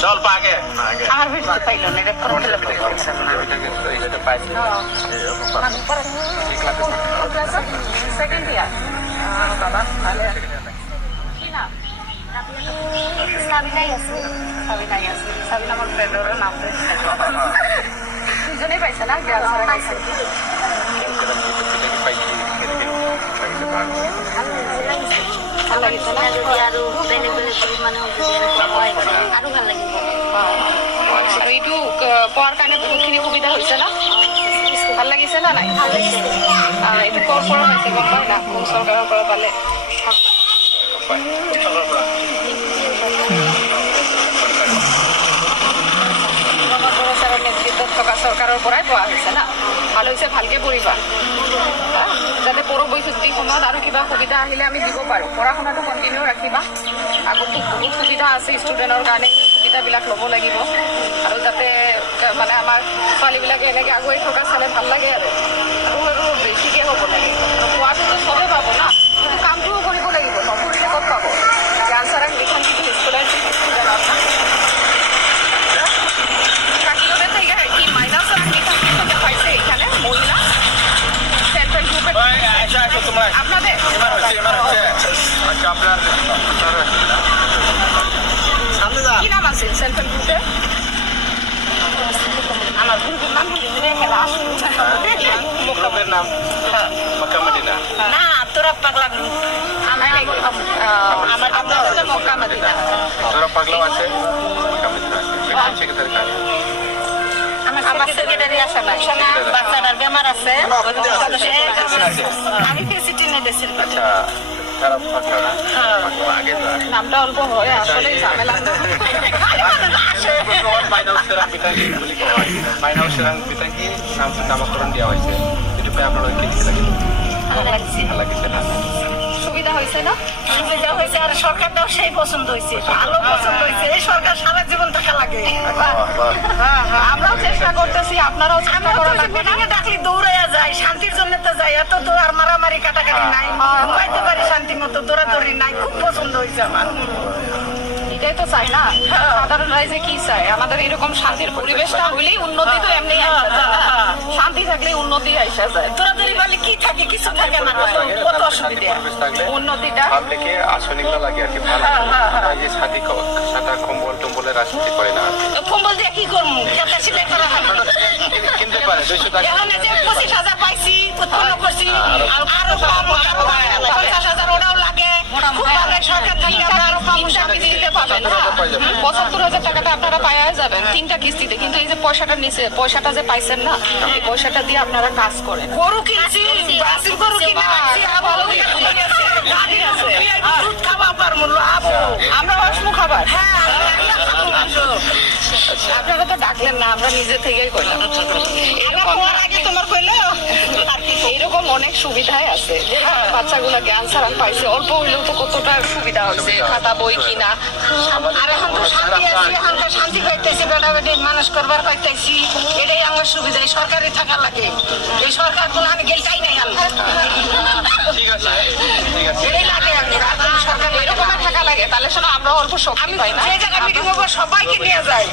ಸ್ವಲ್ಪ ಹಾಗೆ second year বাবা ভালো সাবিনাই আছে সাবিনা আমার ফ্রেন্ডেরও নাম দুজনেই পাইছে না পাইছে ভাল লাগিছে না আৰু বেলেগ বেলেগ মানে আৰু ভাল লাগিব আৰু এইটো পোৱাৰ কাৰণে বহুতখিনি সুবিধা হৈছে না ভাল লাগিছে না নাই এইটো ক'ৰ পৰা পাইছে গম পাই না কোন চৰকাৰৰ পৰা পালে নেতৃত্বত থকা চৰকাৰৰ পৰাই পোৱা হৈছে না ভাল হৈছে ভালকে পঢ়িবা যাতে পৰৱৰ্তী সময়ত আৰু কিবা সুবিধা আহিলে আমি দিব পাৰোঁ পঢ়া শুনাটো কণ্টিনিউ ৰাখিবা আগতো বহুত সুবিধা আছে ষ্টুডেণ্টৰ কাৰণে সুবিধাবিলাক ল'ব লাগিব আৰু যাতে মানে আমাৰ ছোৱালীবিলাকে এনেকৈ আগুৱাই থকা চালে ভাল লাগে আৰু বেছিকৈ হ'ব লাগে পোৱাটোতো চবেই পাব না কিন্তু কামটোও কৰিব লাগিব নকৰিলে ক'ত পাব জ্ঞান চাৰাক লিখান কি স্কুলৰ ষ্টুডেণ্টৰ আপনাদের কি নাম আছে সেলফ হেল্প গ্রুপে আমার গ্রুপের নাম গ্রুপের নাম মক্কা মদিনা না তোরা পাগলা গ্রুপ আমার আপনাদের মক্কা মদিনা তোরা পাগলাও আছে মক্কা মদিনা আছে সেক্রেটারি কাজ আমার সেক্রেটারি আছে না বাচ্চাটার বেমার আছে আমি প্রেসিডেন্টের দেশের আচ্ছা খারাপ পাগলা না আগে নামটা অল্প হয় আসলে ঝামেলা মাইনাউসেরাং পিতাকে নামকরণ দেওয়া হয়েছে এটা পেয়ে আপনারা ভালো লাগছে না সুবিধা হয়েছে না সুবিধা হয়েছে আর সরকারটাও সেই পছন্দ হয়েছে ভালো পছন্দ হয়েছে এই সরকার সারা জীবন টাকা লাগে আমরাও চেষ্টা করতেছি আপনারাও চেষ্টা করা লাগবে না ডাকলে দৌড়াইয়া যায় শান্তির জন্য তো যাই এত দৌড় মারামারি কাটাকাটি নাই ঘুমাইতে পারি শান্তি মতো দৌড়াদৌড়ি নাই খুব পছন্দ হয়েছে আমার এটাই তো চাই না সাধারণ রাইজে কি চাই আমাদের এরকম শান্তির পরিবেশটা হলেই উন্নতি তো এমনি শান্তি থাকলে উন্নতি আসা যায় দৌড়াদৌড়ি বলে কি থাকে কিছু থাকে না কত অসুবিধা উন্নতিটা পাবলিকে আসনিগুলো লাগে আর কি ভালো এই সাদা কম্বল টম্বলের রাজনীতি করে না কম্বল দিয়ে কি করবো খেতে সিলাই করা হয় কিনতে পারে 200 টাকা এখন যে 25,000 পাইছি উৎপন্ন করছি আরো 50,000 ওটাও লাগে খুব ভালো সরকার থেকে আরো কম দামে দিতে পারবেন 75,000 টাকাটা আপনারা পাওয়া যাবেন 3টা কিস্তিতে কিন্তু এই যে পয়সাটা নিচে পয়সাটা যে পাইছেন না এই পয়সাটা দিয়ে আপনারা কাজ করেন গরু কিনছি বাসির গরু কিনে রাখছি ভালো গাড়ি আছে দুধ খাবার পারবো আমরা অসমু খাবার হ্যাঁ আপনারা তো ডাকলেন না আমরা নিজে থেকেই করলাম এইরকম অনেক সুবিধাই আছে বাচ্চাগুলা জ্ঞান সারান পাইছে অল্প হইলেও তো কতটা সুবিধা হয়েছে খাতা বই কিনা আর এখন তো শান্তি আছে এখন তো শান্তি পাইতেছি বেটা বেটি মানুষ করবার পাইতেছি এটাই আমার সুবিধা সরকারি থাকা লাগে এই সরকার কোন আমি গেলটাই নাই ঠিক আছে এটাই লাগে সরকার এরকম থাকা লাগে তাহলে শোনো আমরা অল্প শক্তি পাই না যে জায়গায় মিটিং হবো সবাইকে নিয়ে যায়